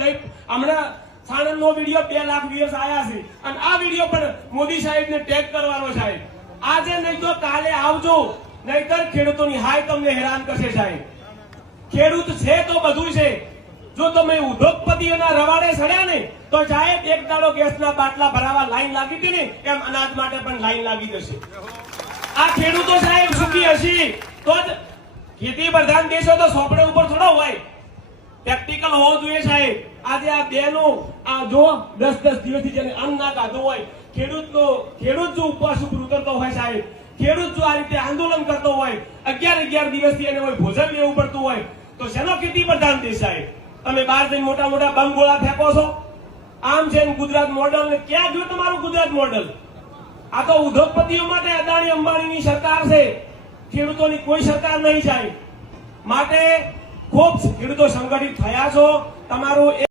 હમણાં સાણંદનો video 2 lakh views આવ્યા છે અને આ વિડીયો પણ મોદી સાહેબને ટેગ કરવાનો સાહેબ. આજે નહીં તો કાલે આવજો, નહીતર ખેડૂતોની હાય તમને હેરાન કરશે સાહેબ. ખેડૂત છે તો બધું છે. જો તમે ઉદ્યોગપતિઓના રવાડે સડ્યા ને તો સાહેબ એક દાડો ગેસના બાટલા ભરાવા લાઈન લાગી હતી ને એમ અનાજ માટે પણ લાઈન લાગી જશે. આ ખેડૂતો સાહેબ સુખી હશે તો જ. ખેતી પ્રધાન દેશો તો સોપડે ઉપર થોડો હોય, પ્રેક્ટિકલ હોવો જોઈએ સાહેબ. આજે આ બેનો આ જો 10-10 દિવસથી જેને અન્ન ના ખાધું હોય, ખેડૂત જો ઉપવાસ ઉપર ઉતરતો હોય સાહેબ, ખેડૂત જો આ રીતે આંદોલન કરતો હોય, 11 દિવસથી એને હોય ભોજન લેવું પડતું હોય, તો શેનો ખેતી પ્રધાન દેશ સાહેબ? તમે બહાર જઈને મોટા મોટા બંબ ગોળા ફેંકો છો. આમ છે ગુજરાત મોડલ ને ક્યાં જો તમારું ગુજરાત મોડલ? આ તો ઉદ્યોગપતિઓ માટે અદાણી અંબાણીની સરકાર છે, ખેડૂતોની કોઈ સરકાર નહીં સાહેબ. માટે ખૂબ ખેડૂતો સંગઠિત થયા છો. તમારું